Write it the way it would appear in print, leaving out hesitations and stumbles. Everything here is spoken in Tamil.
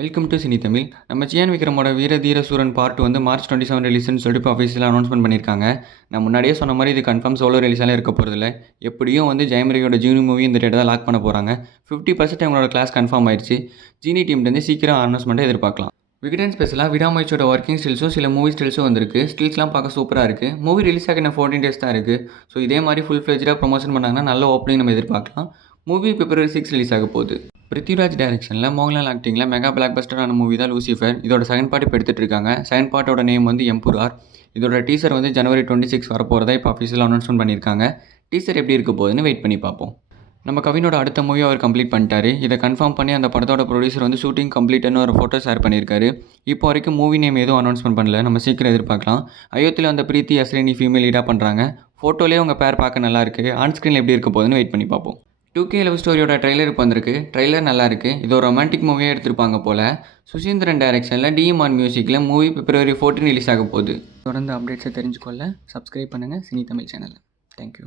Welcome to cine Tamil. நம்ம சியான் விக்ரமோட வீர தீர சூரன் பார்ட் வந்து மார்ச் 27 ரிலீஸ்னு சொல்லிட்டு இப்போ அஃபீஷியலாக அனௌன்ஸ்மெண்ட் பண்ணியிருக்காங்க. நான் முன்னாடியே சொன்ன மாதிரி இது கன்ஃபார்ம் சோலோ ரிலீஸாலாம் இருக்க போகிறதில்ல. எப்படியும் வந்து ஜெயம் ரவியோட ஜீனி மூவி இந்த டேட் தான் லாக் பண்ண போகிறாங்க. 50% அவங்களோட கிளாஸ் கன்ஃபார்ம் ஆயிடுச்சு. ஜீனி டீம்லேருந்து சீக்கிரம் அனௌன்ஸ்மெண்ட்டை எதிர்பார்க்கலாம். விகடன் ஸ்பெஷலாக விடாமுயற்சியோட ஒர்க்கிங் ஸ்டில்ஸும் சில மூவி ஸ்டில்ஸும் வந்திருக்கு. ஸ்டில்ஸ்லாம் பார்க்க சூப்பராக இருக்குது. மூவி ரிலீஸ் ஆக இன்னும் 14 days தான் இருக்குது. ஸோ இதே மாதிரி ஃபுல் ஃப்ளெஜ்டாக ப்ரொமோஷன் பண்ணாங்கன்னா நல்ல ஓப்பனிங் நம்ம எதிர்பார்க்கலாம். மூவி February 6 ரிலீஸ் ஆக போகுது. பிருத்திவிராஜ் டைரக்ஷனில் மோகன்லால் ஆக்டிங்கில் மெகா பிளாக் பஸ்டரான மூவி தான் லூசிஃபர். இதோட செகண்ட் பார்ட் இப்போ எடுத்துகிட்டு இருக்காங்க. செகண்ட் பார்ட்டோட நேம் வந்து எம்புரார். இதோட டீசர் வந்து January 26 வரப்போகிறதா இப்போ அஃபீஷியலாக அனௌன்ஸ்மெண்ட் பண்ணியிருக்காங்க. டீசர் எப்படி இருக்க போகுதுன்னு வெயிட் பண்ணி பார்ப்போம். நம்ம கவினோட அடுத்த மூவி அவர் கம்ப்ளீட் பண்ணிட்டாரு. இதை கன்ஃபார்ம் பண்ணி அந்த படத்தோட ப்ரொடியூசர் வந்து ஷூட்டிங் கம்ப்ளீட்னு ஒரு ஃபோட்டோ ஷேர் பண்ணியிருக்காரு. இப்போ வரைக்கும் மூவி நேம் எதுவும் அனௌன்ஸ்மெண்ட் பண்ணல. நம்ம சீக்கிரம் எதிர்பார்க்கலாம். அயோத்தியில் அந்த பிரீத்தி அஸ்ரினி ஃபீமேல் லீடாக பண்ணுறாங்க. ஃபோட்டோலேயே உங்கள் பேர் பார்க்க நல்லா இருக்குது. ஆன் ஸ்க்ரீனில் எப்படி இருக்க போகுதுன்னு வெயிட் பண்ணி பார்ப்போம். 2K லவ் ஸ்டோரியோட ட்ரெய்லர் இப்போ வந்திருக்கு. ட்ரெய்லர் நல்லா இருக்குது. இது ஒரு ரொமான்டிக் மூவியாக எடுத்திருப்பாங்க போல். சுசீந்திரன் டைரக்ஷனில் டிஎம்ஆர் மியூசிக்கில் மூவி February 14 ரிலீஸ் ஆக போகுது. தொடர்ந்து அப்டேட்ஸை தெரிஞ்சுக்கொள்ள சப்ஸ்கிரைப் பண்ணுங்கள் சினி தமிழ் சேனலை. தேங்க்யூ.